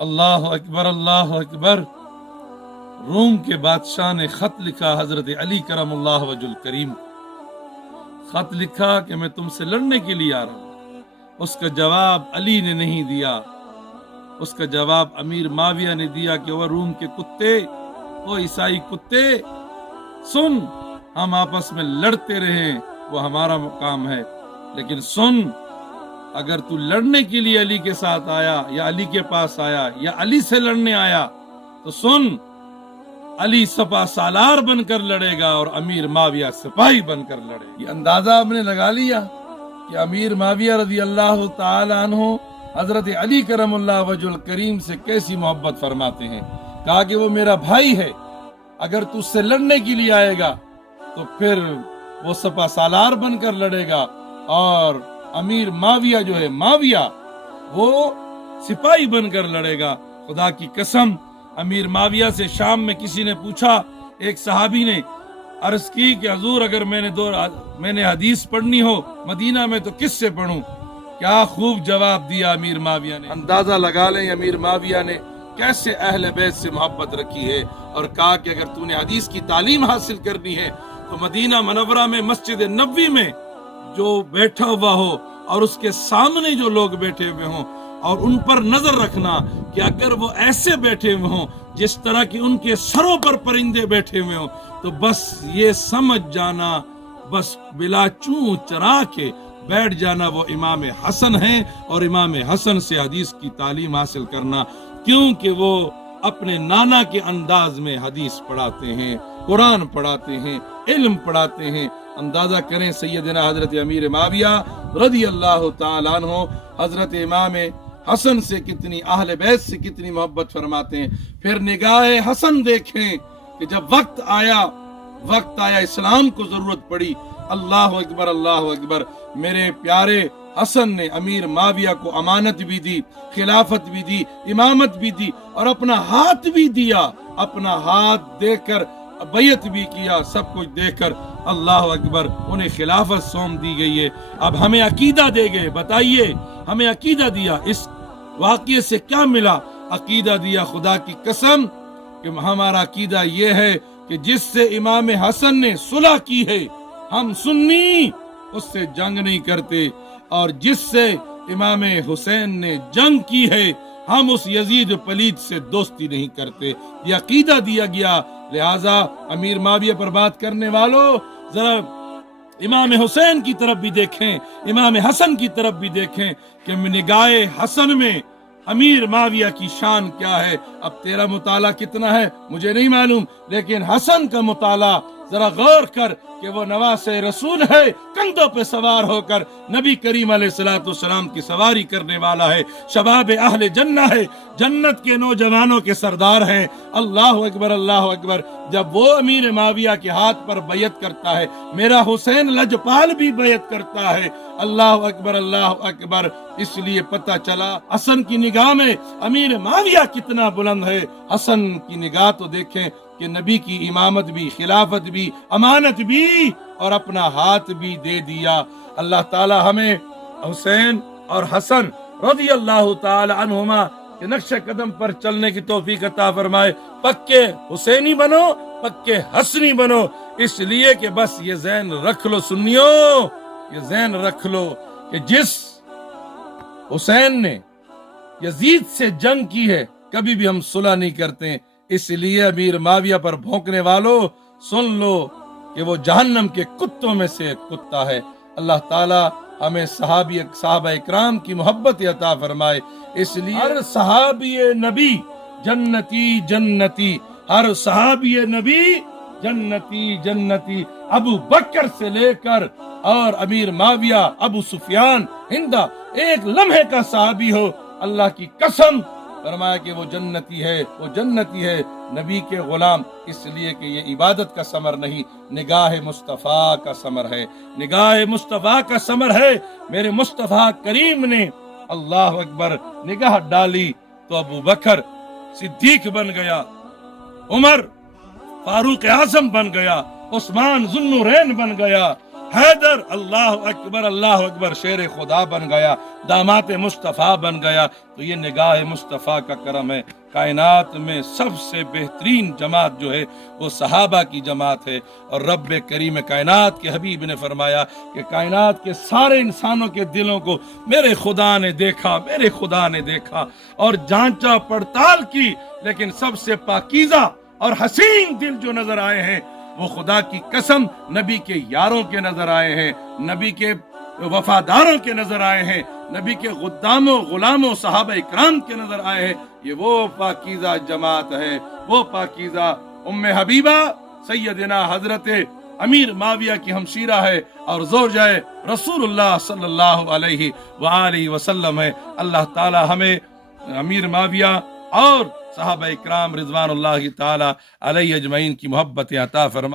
اللہ اکبر اللہ اکبر۔ روم کے بادشاہ نے خط لکھا حضرت علی کرم اللہ وجہ الکریم کو۔ خط لکھا کہ میں تم سے لڑنے کے لیے آ رہا ہوں۔ اس کا جواب علی نے نہیں دیا، اس کا جواب امیر معاویہ نے دیا کہ وہ روم کے کتے، وہ عیسائی کتے، سن، ہم آپس میں لڑتے رہیں وہ ہمارا کام ہے، لیکن سن، اگر تو لڑنے کے لیے علی کے ساتھ آیا یا علی کے پاس آیا یا علی سے لڑنے آیا تو سن، علی سپہ سالار بن کر لڑے گا اور امیر معاویہ سپاہی بن کر لڑے گا۔ یہ اندازہ آپ نے لگا لیا کہ امیر معاویہ رضی اللہ تعالی عنہ حضرت علی کرم اللہ وجہ الکریم سے کیسی محبت فرماتے ہیں۔ کہا کہ وہ میرا بھائی ہے، اگر تو اس سے لڑنے کے لیے آئے گا تو پھر وہ سپہ سالار بن کر لڑے گا، اور امیر معاویہ جو ہے معاویہ وہ سپاہی بن کر لڑے گا۔ خدا کی قسم، امیر معاویہ سے شام میں کسی نے پوچھا، ایک صحابی نے عرض کی کہ حضور اگر میں نے حدیث پڑھنی ہو مدینہ میں تو کس سے پڑھوں؟ کیا خوب جواب دیا امیر معاویہ نے۔ اندازہ لگا لیں امیر معاویہ نے کیسے اہل بیت سے محبت رکھی ہے، اور کہا کہ اگر تو نے حدیث کی تعلیم حاصل کرنی ہے تو مدینہ منورہ میں مسجد نبوی میں جو بیٹھا ہوا ہو اور اس کے سامنے جو لوگ بیٹھے ہوئے ہوں، اور ان پر نظر رکھنا کہ اگر وہ ایسے بیٹھے ہوئے ہوں جس طرح کی ان کے سروں پر پرندے بیٹھے ہوئے ہوں تو بس یہ سمجھ جانا، بس بلا چوں چرا کے بیٹھ جانا وہ امام حسن ہیں، اور امام حسن سے حدیث کی تعلیم حاصل کرنا، کیونکہ وہ اپنے نانا کے انداز میں حدیث پڑھاتے ہیں، قرآن پڑھاتے ہیں، علم پڑھاتے ہیں۔ اندازہ کریں سیدنا حضرت امیر معاویہ رضی اللہ تعالیٰ عنہ حضرت امام حسن سے کتنی، اہل بیت سے کتنی محبت فرماتے ہیں۔ پھر نگاہ حسن دیکھیں کہ جب وقت آیا اسلام کو ضرورت پڑی، اللہ اکبر اللہ اکبر، میرے پیارے حسن نے امیر معاویہ کو امانت بھی دی، خلافت بھی دی، امامت بھی دی، اور اپنا ہاتھ بھی دیا، اپنا ہاتھ دے کر بیعت بھی کیا، سب کچھ دے کر اللہ اکبر انہیں خلافت سونپ دی گئی ہے۔ اب ہمیں عقیدہ دے گئے، بتائیے ہمیں عقیدہ دیا، اس واقعے سے کیا ملا؟ عقیدہ دیا خدا کی قسم کہ ہمارا عقیدہ یہ ہے کہ جس سے امام حسن نے صلح کی ہے ہم سنی اس سے جنگ نہیں کرتے، اور جس سے امام حسین نے جنگ کی ہے ہم اس یزید پلید سے دوستی نہیں کرتے۔ یہ عقیدہ دیا گیا۔ لہذا امیر معاویہ پر بات کرنے والوں، ذرا امام حسین کی طرف بھی دیکھیں، امام حسن کی طرف بھی دیکھیں کہ نگاہ حسن میں امیر معاویہ کی شان کیا ہے۔ اب تیرا مطالعہ کتنا ہے مجھے نہیں معلوم، لیکن حسن کا مطالعہ ذرا غور کر کہ وہ نواس رسول ہے، کندھوں پہ سوار ہو کر نبی کریم علیہ السلام کی سواری کرنے والا ہے، شباب اہل جنہ ہے، جنت کے نوجوانوں کے سردار ہیں۔ اللہ اکبر اللہ اکبر۔ جب وہ امیر معاویہ کے ہاتھ پر بیعت کرتا ہے، میرا حسین لجپال بھی بیعت کرتا ہے۔ اللہ اکبر اللہ اکبر۔ اس لیے پتہ چلا حسن کی نگاہ میں امیر معاویہ کتنا بلند ہے۔ حسن کی نگاہ تو دیکھیں کہ نبی کی امامت بھی، خلافت بھی، امانت بھی، اور اپنا ہاتھ بھی دے دیا۔ اللہ تعالی ہمیں حسین اور حسن رضی اللہ تعالی عنہما کے نقش قدم پر چلنے کی توفیق عطا فرمائے۔ پکے حسینی بنو، پکے حسنی بنو، اس لیے کہ بس یہ ذہن رکھ لو سنیو، یہ ذہن رکھ لو کہ جس حسین نے یزید سے جنگ کی ہے کبھی بھی ہم صلح نہیں کرتے۔ اس لیے امیر معاویہ پر بھونکنے والوں سن لو کہ وہ جہنم کے کتوں میں سے ایک کتا ہے۔ اللہ تعالی ہمیں صحابہ اکرام کی محبت عطا فرمائے۔ اس لیے ہر صحابی نبی جنتی جنتی، ہر صحابی نبی جنتی جنتی، ابو بکر سے لے کر اور امیر معاویہ، ابو سفیان، ہندا، ایک لمحے کا صحابی ہو، اللہ کی قسم فرمایا کہ وہ جنتی ہے، وہ جنتی ہے، نبی کے غلام، اس لیے کہ یہ عبادت کا ثمر نہیں، نگاہ مصطفیٰ کا ثمر ہے، نگاہ مصطفیٰ کا ثمر ہے۔ میرے مصطفیٰ کریم نے اللہ اکبر نگاہ ڈالی تو ابو بکر صدیق بن گیا، عمر فاروق اعظم بن گیا، عثمان ذو النورین بن گیا، حیدر اللہ اکبر شیر خدا بن گیا، داماد مصطفیٰ بن گیا۔ تو یہ نگاہ مصطفیٰ کا کرم ہے۔ کائنات میں سب سے بہترین جماعت جو ہے وہ صحابہ کی جماعت ہے، اور رب کریم کائنات کے حبیب نے فرمایا کہ کائنات کے سارے انسانوں کے دلوں کو میرے خدا نے دیکھا، میرے خدا نے دیکھا اور جانچا پڑتال کی، لیکن سب سے پاکیزہ اور حسین دل جو نظر آئے ہیں وہ خدا کی قسم نبی کے یاروں کے نظر آئے ہیں، نبی کے وفاداروں کے نظر آئے ہیں، نبی کے غلاموں صحابہ اکرام کے نظر آئے ہیں۔ یہ وہ پاکیزہ جماعت ہے، وہ پاکیزہ ام حبیبہ سیدنا حضرت امیر معاویہ کی ہمشیرہ ہے اور زوجہ رسول اللہ صلی اللہ علیہ وآلہ وسلم ہے۔ اللہ تعالی ہمیں امیر معاویہ اور صحابہ اکرام رضوان اللہ تعالی علیہ اجمعین کی محبت عطا فرمائے۔